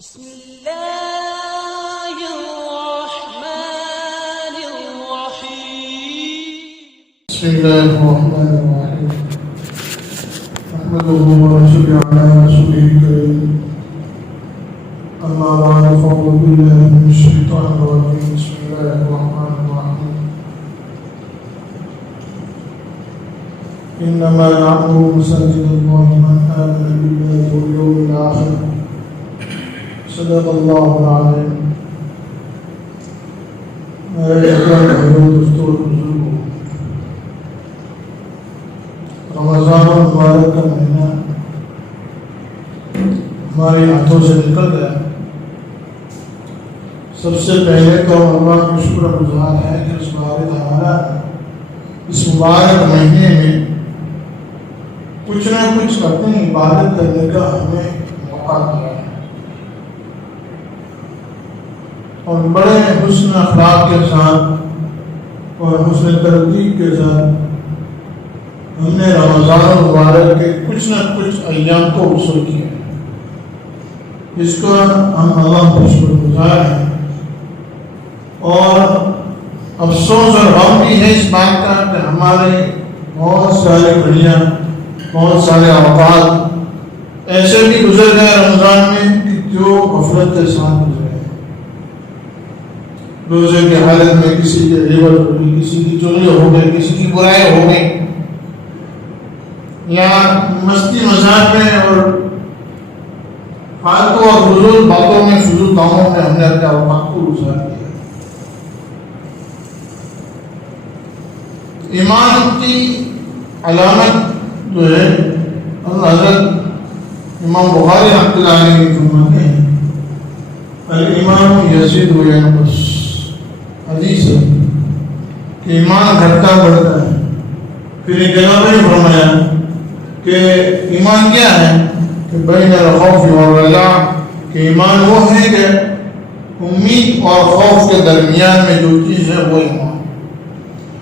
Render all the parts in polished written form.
بسم الله الرحمن الرحيم بسم الله الرحمن الرحيم نحمده ونصلي على رسوله الكريم أما بعد فأعوذ بالله من الشيطان الرجيم بسم الله الرحمن الرحيم إنما نعبد مساجد الله من آمن بالله واليوم الآخر صدق الله العظيم میرے اکرم بھائیوں دوستوں بزرگوں، رمضان المبارک کا مہینہ ہمارے ہاتھوں سے نکل گیا۔ سب سے پہلے تو اللہ کا شکر گزار ہے کہ اس بارے ہمارا اس مبارک مہینے میں کچھ نہ کچھ اپنی عبادت کرنے کا ہمیں موقع دیا ہے، اور بڑے حسن اخلاق کے ساتھ اور حسن ترتیب کے ساتھ ہم نے رمضان المبارک کے کچھ نہ کچھ ایام کو وصول کیا ہے، جس کو ہم اللہ کا شکر گزار ہیں۔ اور افسوس اور غم بھی ہے اس بات کا کہ ہمارے بہت سارے گھڑیاں، بہت سارے اوقات ایسے بھی گزر گئے رمضان میں کہ جو غفلت کے ساتھ گزرے۔ روزے کی حالت میں کسی کی غیبت ہو گئی، کسی کی چغلی ہو گئی، کسی کی برائی ہو گئی، یا مستی مزاج میں اور فالتو اور فضول باتوں میں، فضول کاموں میں ہم نے اپنے اوقات کو گزار دیا۔ ایمان کی علامت جو ہے حضرت امام بخاری رحمۃ اللہ علیہ فرماتے ہیں الایمان یزید و ینقص، حدیث ہے کہ ایمان گھٹتا بڑھتا ہے۔ پھر ایک جگہ میں فرمایا کہ ایمان کیا ہے کہ بین الخوف والرجاء، کہ ایمان وہ ہے کہ امید اور خوف کے درمیان میں جو چیز ہے وہ ایمان۔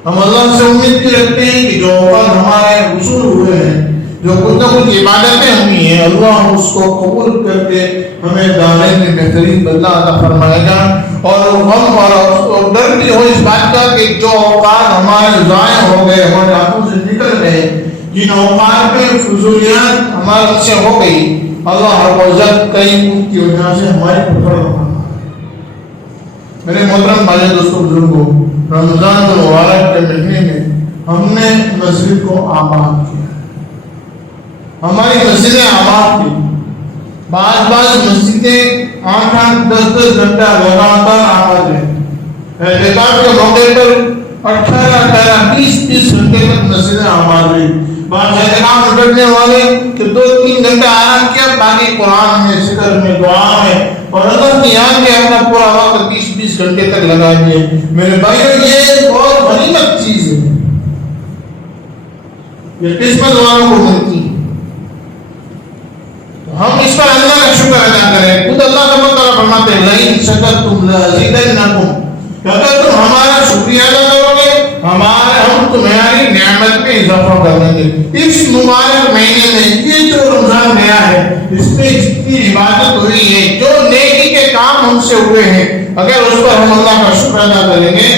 ہم اللہ سے امید بھی رکھتے ہیں کہ جو اوقات ہمارے وصول ہوئے ہیں، جو کچھ نہ کچھ عبادتیں ہوئی ہیں، اللہ اس کو قبول کر کے ہمیں دارین میں بہترین بدلہ عطا فرمائے گا۔ اور غم اور ڈر بھی ہو اس بات کا کہ جو اوقات ہمارے ضائع ہو گئے، ہمارے ہاتھوں سے نکل گئے، جن اوقات میں فضولیات ہمارے سے ہو گئی، اللہ رب العزت کئی ان کی وجہ سے ہماری پکڑ ہوگا۔ میرے محترم بھائی دوستوں بزرگوں، رمضان المبارک کے مہینے میں ہم نے مسجد کو آباد کیا، ہماری مسجدیں آباد کی۔ بعض مسجدیں 8-8 10-10 گھنٹہ لگاتار آباد ہیں۔ اعتکاف کے موقع پر 18 20 گھنٹے تک مسجدیں آباد رہی۔ بعض اعتکاف میں بیٹھنے والے کہ 2-3 گھنٹے آرام کیا، باقی قرآن میں، ذکر میں، دعا میں اور اللہ کی یاد میں اپنا پورا وقت 20 گھنٹے تک لگا دیے۔ میرے بھائیوں، یہ بہت غنیمت چیز ہے، یہ قسمت والوں کو ملتی ہے۔ ہم اس پر اللہ کا شکر ادا کریں۔ خود اللہ تعالیٰ فرماتے ہیں لئن شکرتم لازیدنکم، اگر تم ہمارا شکریہ ادا کرو گے ہم تمہاری نعمت میں اضافہ کر دیں گے۔ اس مبارک مہینے میں یہ جو رمضان گیا ہے، اس میں جتنی عبادت ہوئی ہے، جو نیکی کے کام ہم سے ہوئے ہیں، اگر اس پر ہم اللہ کا شکر ادا کریں گے،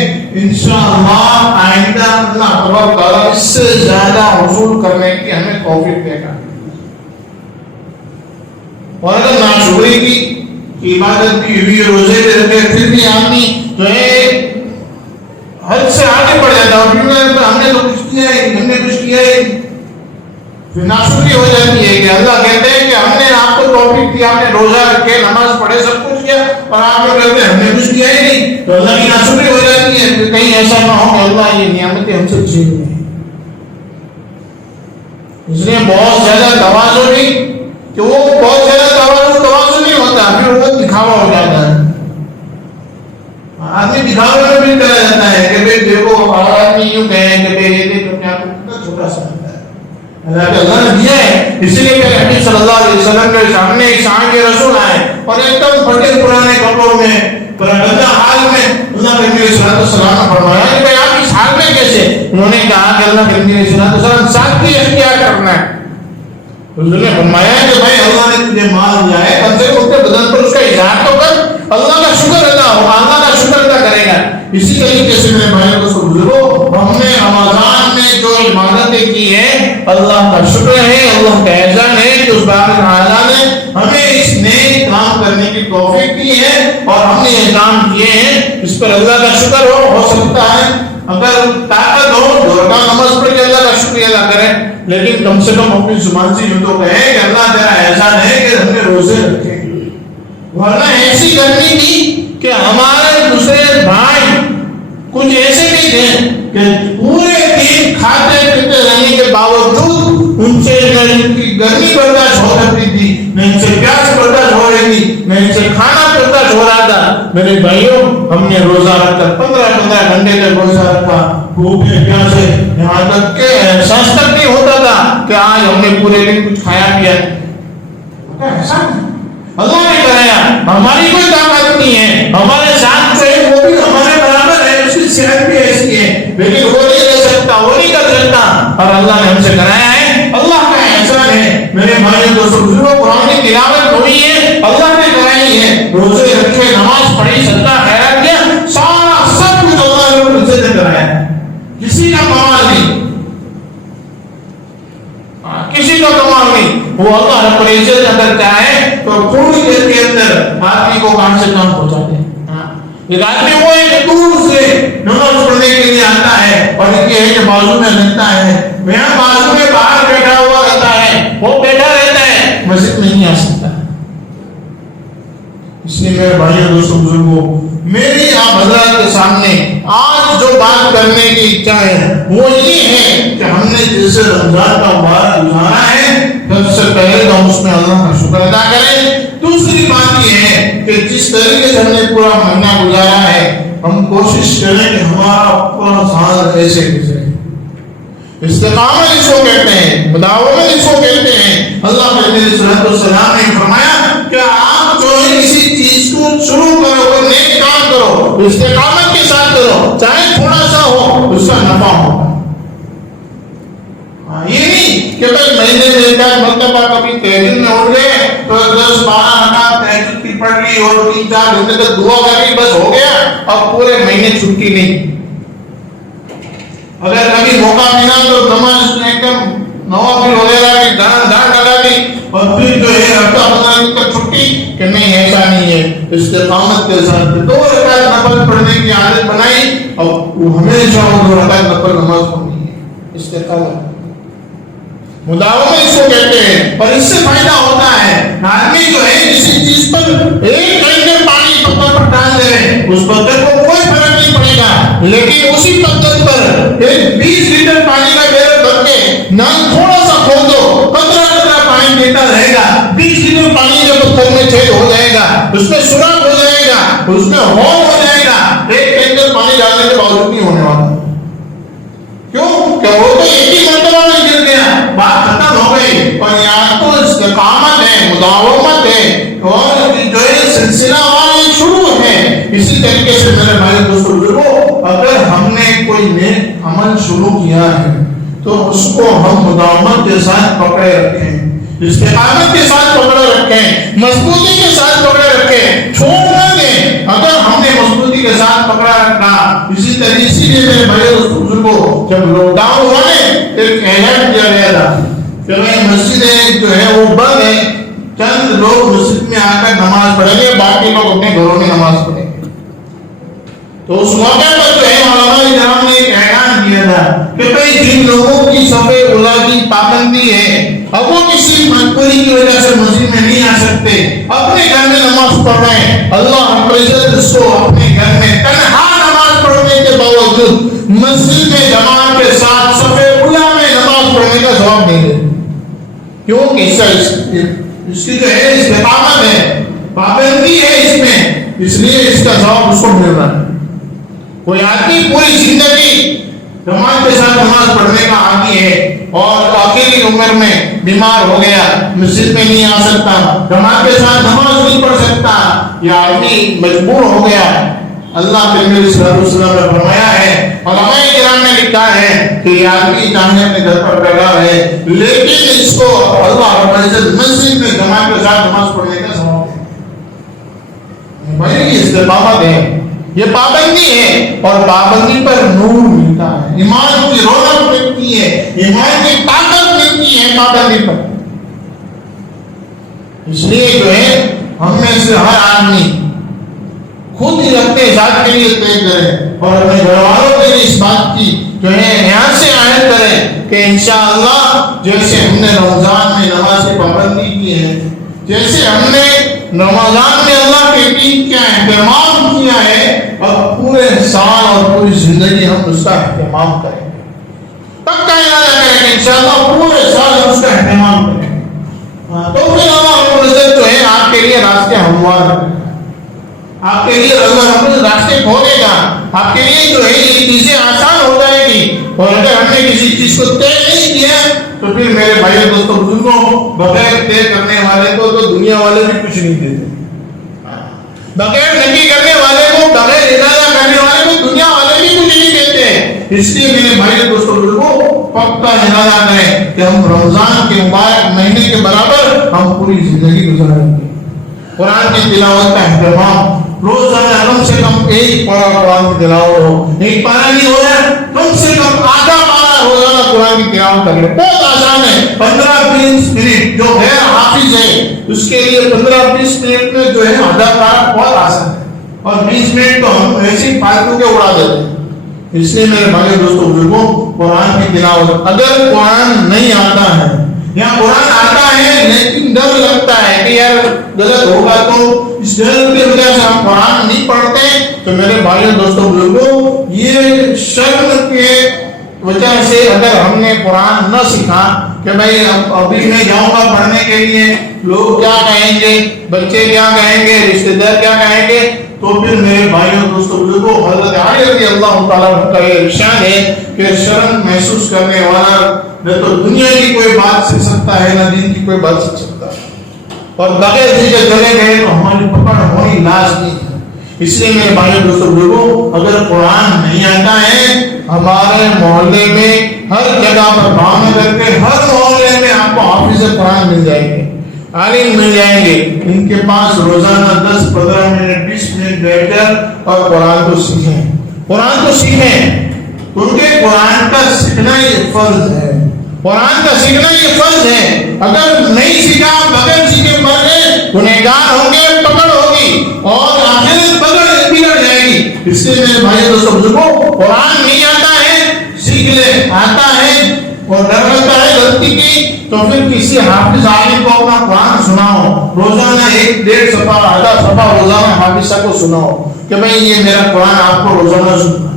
انشاءاللہ آئندہ اللہ تبارک تعالیٰ اس سے زیادہ حصول کرنے کی ہمیں توفیق دے گا۔ اور اگر ناشکری کی عبادت بھی ہوئی، روزے بھی رکھے، پھر بھی آدمی جو ہے حد سے آگے بڑھ جاتا ہے، ہم نے تو کچھ کیا ہے، ہم نے کچھ کیا ہے، پھر ناشکری ہو جاتی ہے کہ اللہ کہتے ہیں کہ ہم نے آپ کو توفیق دی، آپ نے روزہ رکھے، نماز پڑھے، سب کچھ کیا، اور آپ لوگ کہتے ہیں ہم نے کچھ کیا ہی نہیں، تو اللہ کی ناشکری ہو جاتی ہے۔ پھر کہیں ایسا نہ ہو کہ اللہ یہ نعمتیں ہم سے چھین لیں۔ اس لیے بہت زیادہ تواضع نہیں، کہ وہ بہت زیادہ تواضع نہیں ہوتا، پھر وہ دکھاوا ہو جاتا ہے۔ آدمی دکھاوا میں بھی کرا جاتا ہے کہ بھئی دیکھو، آدمی یوں کہیں کہ بھئی یہ دیکھ اپنے آپ کو کتنا چھوٹا سمجھتا ہے۔ اللہ نے دیا ہے، اسی لیے کہ نبی صلی اللہ علیہ وسلم کے سامنے ایک صحابی رسول آئے اور ایک دم پھٹے پرانے کپڑوں میں، گندہ حال میں، اللہ کے نبی صلی اللہ علیہ وسلم نے فرمایا کہ بھئی آپ اس حال میں کیسے؟ انہوں نے کہا کہ اللہ کے نبی صلی اللہ علیہ وسلم سادگی اختیار کرنا ہے۔ حضور نے فرمایا کہ بھائی اللہ نے تجھے مال دیا ہے، کم سے کم اس کے بدن پر اس کا اللہ کا شکر ہے، اللہ کا احسان ہے کہ اس بار تعالیٰ نے ہمیں اس نیک کام کرنے کی توفیق دی ہے اور ہم نے یہ کام کیے ہیں، اس پر اللہ کا شکر ہو سکتا ہے اگر طاقت ہو دو رکعت نماز پڑھ کے اللہ کا شکریہ ادا کریں، لیکن کم سے کم اپنی زبان سے یوں تو کہیں کہ اللہ تیرا احسان ہے کہ ہم نے روزے رکھے، ورنہ ایسی گرمی تھی کہ ہمارے دوسرے بھائی کچھ ایسے بھی تھے کہ پورے دن کھاتے پیتے رہنے کے باوجود ان سے نہ ان کی گرمی برداشت ہو سکتی تھی، نہ ان سے پیاس برداشت ہو رہی تھی، نہ ان سے کھانا برداشت ہو رہا تھا۔ میرے بھائیوں، ہم نے روزہ رکھ کر 15 گھنٹے تک روزہ رکھا، بھوکے پیاسے، یہاں تک کہ احساس تک نہیں ہوتا تھا کہ آج ہم نے پورے دن کچھ کھایا پیا۔ ایسا اللہ نے کرایا، ہماری کوئی طاقت نہیں ہے، ہمارے ساتھ جو ہے وہ بھی ہمارے برابر ہے، اس کی صحت بھی ایسی ہے، لیکن وہ نہیں رہ سکتا، وہ نہیں کر سکتا، اور اللہ نے ہم سے کرایا ہے، اللہ کا احسان ہے۔ میرے بھائیوں دوستوں بزرگوں، قرآن کی تلاوت ہوئی ہے، اللہ نے کرائی ہے، روزے رکھے، نماز پڑھی، صدقہ خیرات کیا، سارا سب کچھ اللہ نے رب العزت نے کرایا ہے، کسی کا کمال نہیں، کسی کا کمال نہیں، وہ اللہ رب العزت اگر چاہے تو تھوڑی دیر کے اندر آدمی کو کام سے کام پہنچا دے۔ ایک آدمی وہ ایک دور سے نماز پڑھنے کے لیے آتا ہے اور یہ ہے کہ بازو میں رہتا ہے، یہاں بازو میں باہر بیٹھا ہوا رہتا ہے، وہ بیٹھا رہتا ہے، مسجد میں نہیں آ سکتا۔ اس لیے میرے بھائیوں دوستوں بزرگوں، میری آپ حضرات کے سامنے آج جو بات کرنے کی اچھا ہے وہ یہ ہے کہ ہم نے جیسے رمضان کا مبارک گزارا ہے، سب سے پہلے تو ہم اس میں اللہ کا شکر ادا کریں۔ دوسری بات یہ ہے کہ جس طریقے سے ہم نے پورا مہینہ گزارا ہے، ہم کوشش کریں کہ ہمارا پورا سال ایسے گزرے۔ استقامت اس کو کہتے ہیں، مداومت اس کو کہتے ہیں۔ اللہ کے نبی صلی اللہ علیہ وسلم نے فرمایا کہ آپ جو ہے کسی چیز کو شروع کرو، کوئی نیک کام کرو، استقامت کے ساتھ کرو، چاہے تھوڑا سا ہو، اس کا نفع ہو۔ یہ نہیں کہ بھائی مہینے میں ایک مرتبہ کبھی تہجد میں اٹھ گئے تو 10-12 رکعت تہجد کی پڑھ لی اور 3-4 گھنٹے تک دعا کر لی، بس ہو گیا، اب پورے مہینے چھٹی نہیں۔ اگر کبھی موقع ملا تو نماز ایک دم نوافل وغیرہ کی دان لگا دی اور پھر جو ہے ہفتہ 15 دن تک چھٹی، کہ نہیں ایسا نہیں ہے۔ استقامت کے ساتھ 2 رکعت نفل پڑھنے کی عادت بنائی اور ہمیشہ 2 رکعت نفل نماز پڑھنی ہے۔ استقامت مداومت اس کو کہتے ہیں، اور اس سے فائدہ ہوتا ہے آدمی جو ہے کسی چیز پر 1 ٹینکر پانی پتھر پر ڈال دے، اس پتھر کو کوئی فرق نہیں پڑے گا، لیکن اسی پتھر پر 20 لیٹر پانی کا بیرل بھر کے نل تھوڑا سا کھول دو، قطرہ قطرہ پانی دیتا رہے گا، 20 لیٹر پانی جب پتھر میں چھید ہو جائے گا، اس میں سوراخ ہو جائے گا، اس میں ہول ہو جائے گا، 1 ٹینکر پانی ڈالنے کے باوجود نہیں ہونے والا۔ کیوں؟ کہ وہ تو ایک ہی مرتبہ میں گر گیا، بات ختم ہو گئی۔ اور یہاں تو استقامت ہے، مداومت ہے، اور جو ہے سلسلہ وار شروع ہے۔ اسی طریقے سے میرے بھائی دوستوں بزرگوں، اگر ہم نے کوئی نیک عمل شروع کیا ہے تو اس کو ہم مداومت کے ساتھ پکڑے رکھیں، استقامت کے ساتھ پکڑے رکھیں، مضبوطی کے ساتھ پکڑے رکھیں، چھوڑ نہ دیں۔ اگر ہم نے مضبوطی کے ساتھ پکڑا رکھا، اسی طریقے سے میرے بھائی دوستوں بزرگوں، جب لاک ڈاؤن ہوا ہے ایک اعلان کیا گیا تھا کہ مسجدیں جو ہے وہ بند ہیں، چند لوگ مسجد میں آ کر نماز پڑھیں گے، باقی لوگ اپنے گھروں میں نماز پڑھیں گے۔ تو اس موقع پر جو ہے علماء کرام نے ایک اعلان کیا تھا کہ بھئی جن لوگوں کی صفے اولیٰ کی پابندی ہے، اب وہ کسی مجبوری کی وجہ سے مسجد میں نہیں آ سکتے، اپنے گھر میں نماز پڑھ رہے ہیں، اللہ رب العزت اس کو اپنے گھر میں تنہا نماز پڑھنے کے باوجود مسجد میں جماعت کے ساتھ صفے اولیٰ میں نماز پڑھنے کا ثواب نہیں دے۔ کیوں کہ اس کی جو ہے استقامت ہے، پابندی ہے اس میں، اس لیے اس کا ثواب اس کو مل رہا ہے۔ کوئی آدمی پوری زندگی جماعت کے ساتھ نماز پڑھنے کا عادی ہے اور اکیلی عمر میں بیمار ہو گیا، مسجد میں نہیں آ سکتا، جماعت کے ساتھ نماز نہیں پڑھ سکتا، یہ آدمی مجبور ہو گیا۔ اللہ کے نبی صلی اللہ علیہ وسلم نے فرمایا ہے، علماء کرام نے لکھا ہے کہ یہ آدمی چاہے اپنے گھر پر بیٹھا رہے، لیکن اس کو اللہ رب العزت مسجد میں جماعت کے ساتھ نماز پڑھنے کا ثواب دے۔ بھائی یہ استقامت ہے، یہ پابندی ہے، اور پابندی پر نور ملتا ہے، ایمان کی رونق ملتی ہے، ایمان کی طاقت کی ہے پابندی پر. اس لیے جو ہے ہم میں سے ہر آدمی خود ہی اپنے ذات کے لیے طے کرے اور اپنے گھر والوں کے لیے اس بات کی جو ہے یہاں سے عہد کرے کہ انشاءاللہ جیسے ہم نے رمضان میں نماز کی پابندی کی ہے، جیسے ہم نے رمضان میں اللہ کے دین کا اہتمام کیا ہے، اور پورے سال اور پوری زندگی ہم اس کا اہتمام کریں. پکا ارادہ کریں کہ انشاءاللہ پورے سال ہم اس کا اہتمام کریں. تو پھر اللہ رب العزت جو ہے آپ کے لیے راستے ہموار کرے گا، آپ کے لیے اللہ رب العزت راستے کھولے گا، آپ کے لیے جو ہے یہ چیزیں آسان ہو جائے گی. اور اگر ہم نے کسی چیز کو طے نہیں کیا تو پھر میرے بھائی دوستوں بزرگوں، بغیر طے کرنے والے کو تو دنیا والے بھی کچھ نہیں دیتے. بغیر نکی کرنے والے کو، بغیر ارادہ کرنے والے کو دنیا والے بھی کچھ نہیں دیتے. اس لیے میرے بھائی دوستوں بزرگوں، پکا ارادہ کریں کہ ہم رمضان کے مبارک مہینے کے برابر ہم پوری زندگی گزاریں گے. قرآن کی تلاوت کا اہتمام، روزانہ کم سے کم ایک پارہ قرآن کی تلاوت ہو. ایک پارہ نہیں ہو رہا، کم سے کم آدھا پارہ روزانہ قرآن کی تلاوت کریں. بہت آسان ہے. 15-20 منٹ جو غیر حافظ ہے اس کے لیے 15-20 منٹ میں جو ہے آدھا پارہ بہت آسان ہے، اور 20 منٹ تو ہم ایسے فالتو کے اڑا دیتے ہیں. اس لیے میرے بھائی دوستوں بزرگوں، قرآن کی تلاوت، اگر قرآن نہیں آتا ہے یا قرآن آتا ہے لیکن ڈر لگتا ہے کہ یار غلط ہوگا، تو اس ڈر کی وجہ سے ہم قرآن نہیں پڑھتے، تو میرے بھائیوں دوستوں بزرگوں، یہ شرم کے وجہ سے اگر ہم نے قرآن نہ سیکھا کہ بھائی ابھی میں جاؤں گا پڑھنے کے لیے، لوگ کیا کہیں گے، بچے کیا کہیں گے، رشتے دار کیا کہیں گے، تو پھر میرے بھائیوں دوستوں بزرگوں، حضرت علی رضی اللہ تعالیٰ عنہ کا یہ ارشاد ہے کہ شرم محسوس کرنے والا نہ تو دنیا کی کوئی بات سیکھ سکتا ہے، نہ دین کی کوئی بات سیکھ سکتا ہے، اور بغیر سیکھے چلے گئے تو ہماری پکڑ ہونی لازمی ہے. اس لیے میرے بھائیوں دوستوں بزرگوں، اگر قرآن نہیں آتا ہے، ہمارے محلے میں ہر جگہ پر کام کر کے ہر محلے میں آپ کو حافظ قرآن مل جائیں گے، عالم مل جائیں گے. ان کے پاس روزانہ 10-15 منٹ 20 منٹ بیٹھ کر اور قرآن کو سیکھیں، قرآن کو سیکھیں، کیونکہ قرآن کا سیکھنا یہ فرض ہے. قرآن کا سیکھنا یہ فرض ہے. اگر نہیں سیکھا، بغیر سیکھے مر گئے، گنہگار ہوں گے، پکڑ ہوگی اور آخرت پکڑ بگڑ جائے گی. اس لیے میرے بھائی دوستوں بزرگوں، قرآن نہیں آتا ہے، سیکھ لے. آتا ہے اور ڈر لگتا ہے غلطی کی، تو پھر کسی حافظ عالم کو اپنا قرآن سناؤ. روزانہ 1-1.5 صفحہ، آدھا صفحہ روزانہ حافظ صاحب کو سناؤ کہ بھائی یہ میرا قرآن آپ کو روزانہ سننا ہے.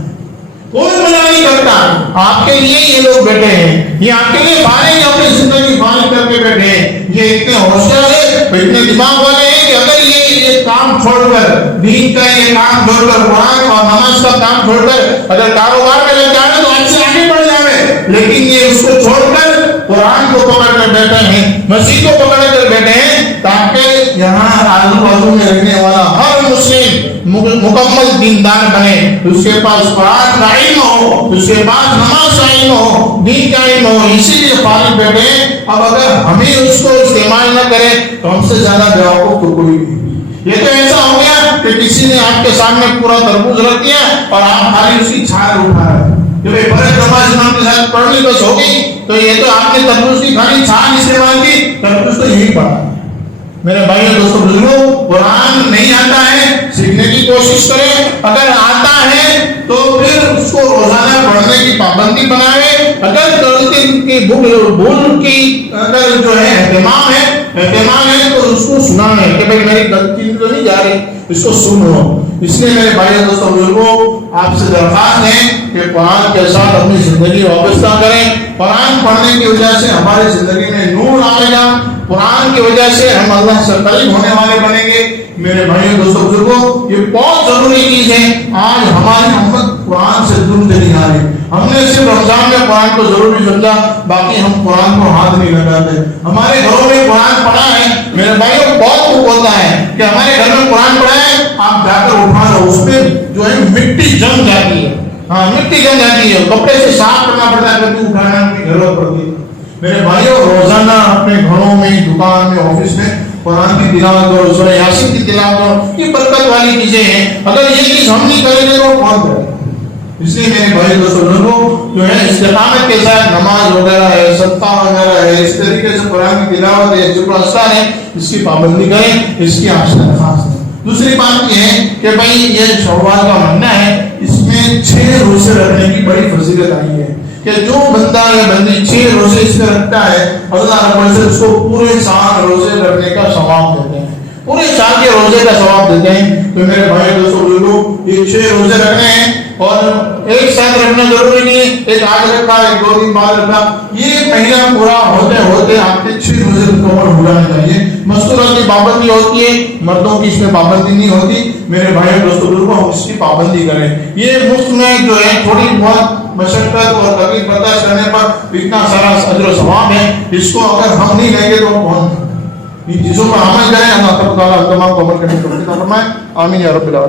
کوئی منع نہیں کرتا. آپ کے لیے یہ لوگ بیٹھے ہیں، یہ آپ کے لیے فارغ اپنی زندگی فارغ کر کے بیٹھے ہیں. یہ اتنے ہوشیار ہے، اتنے دماغ والے ہیں کہ اگر یہ کام چھوڑ کر، دین کا یہ کام چھوڑ کر، قرآن اور نماز کا کام چھوڑ کر اگر کاروبار میں لگ جائے تو اچھے آگے بڑھ جائے، لیکن یہ اس کو چھوڑ کر قرآن کو پکڑ کر بیٹھے ہیں، مسیح کو پکڑ کر بیٹھے ہیں، تاکہ یہاں آزو بازو میں رہنے والا ہر مسلم مکمل دیندار بنے. اس کے پاس قرآن کا علم ہو، اس کے پاس نماز کا علم ہو، دین کا علم ہو. اسی لیے فارغ بیٹھے. اب اگر ہمیں اس کو استعمال نہ کریں تو ہم سے زیادہ بیوقوف تو کوئی نہیں. یہ تو ایسا ہو گیا کہ کسی نے آپ کے سامنے پورا تربوز رکھ دیا اور آپ خالی اس کی چھال اٹھا رہے ہیں کہ بھائی بڑے نماز امام کے ساتھ پڑھنی بس ہوگی، تو یہ تو آپ نے تربوز کی خالی چھال استعمال کی، تربوز تو یہی پڑھا. میرے بھائیوں دوستوں بزرگوں، قرآن نہیں آتا ہے، سیکھنے کی کوشش کریں. اگر آتا ہے تو پھر اس کو روزانہ پڑھنے کی پابندی بنائے. اگر غلطی کی بھول کی اگر جو ہے اہتمام ہے تو اس کو سنانا ہے کہ بھائی میری غلطی تو نہیں جا رہی، اس کو سنو. اس لیے میرے بھائیوں دوستوں بزرگوں، آپ سے درخواست ہے کہ قرآن کے ساتھ اپنی زندگی وابستہ کریں. قرآن پڑھنے کی وجہ سے ہماری زندگی میں نور آئے گا. قرآن کی وجہ سے ہم اللہ سے قریب ہونے والے بنیں گے. میرے بھائیوں دوستوں بزرگوں، یہ بہت ضروری چیز ہے. آج ہماری امت قرآن سے دور نہیں آ رہی. ہم نے صرف رمضان میں قرآن کو ضروری سمجھا، باقی ہم قرآن کو ہاتھ نہیں لگاتے. ہمارے گھروں میں قرآن پڑھا ہے، میرے بھائیوں بہت خوب ہوتا ہے کہ ہمارے گھر میں قرآن پڑھا ہے، آپ جا کر اٹھا لو، اس میں جو ہے مٹی جم جاتی ہے. ہاں، مٹی جم جاتی ہے، کپڑے سے صاف کرنا پڑتا ہے، کبھی اٹھانا اپنے گھروں پڑتی ہے. میرے بھائیوں، روزانہ اپنے گھروں میں، دکان میں، آفس میں قرآن کی تلاوت کرو، سورہ یاسین کی تلاوت کرو. یہ برکت والی چیزیں ہیں. اگر یہ چیز ہم نہیں کریں گے تو کون کرے گا؟ اس لیے میرے بھائی دوستوں جو ہے استقامت کے ساتھ نماز وغیرہ ہے، صدقہ وغیرہ ہے، اس طریقے سے قرآن کی تلاوت ہے، ذکر و اذکار ہے، اس کی پابندی کریں، اس کی آپ سے درخواست ہے۔ دوسری بات یہ ہے کہ بھائی یہ شوال کا مہینہ ہے، اس میں 6 روزے رکھنے کی بڑی فضیلت آئی ہے کہ جو بندہ یا بندی 6 روزے اس میں رکھتا ہے، اللہ رب العزت اس کو پورے سال روزے رکھنے کا ثواب دیتے ہیں، پورے سال کے روزے کا ثواب دیتے ہیں۔ تو میرے بھائی دوستوں بزرگوں، یہ 6 روزے رکھنے ہیں اور ایک ساتھ رکھنا ضروری نہیں ہے، ایک آج رکھا، ایک 2 دن بعد رکھا، یہ مہینہ پورا ہوتے ہوتے آپ کے 6 روزے مکمل ہو جانے چاہیے۔ مستورات کی پابندی ہوتی ہے، مردوں کی اس میں پابندی نہیں ہوتی۔ میرے بھائی دوستوں بزرگوں، ہم اس کی پابندی کریں۔ یہ مفت میں جو ہے تھوڑی بہت مشقت اور تکلیف برداشت کرنے پر اتنا سارا اجر و ثواب ہے، اس کو اگر ہم نہیں لیں گے تو کون؟ ان چیزوں پر عمل کریں، اللہ تعالیٰ تمام کو عمل کرنے کی توفیق عطا فرمائے، آمین یا رب العالمین۔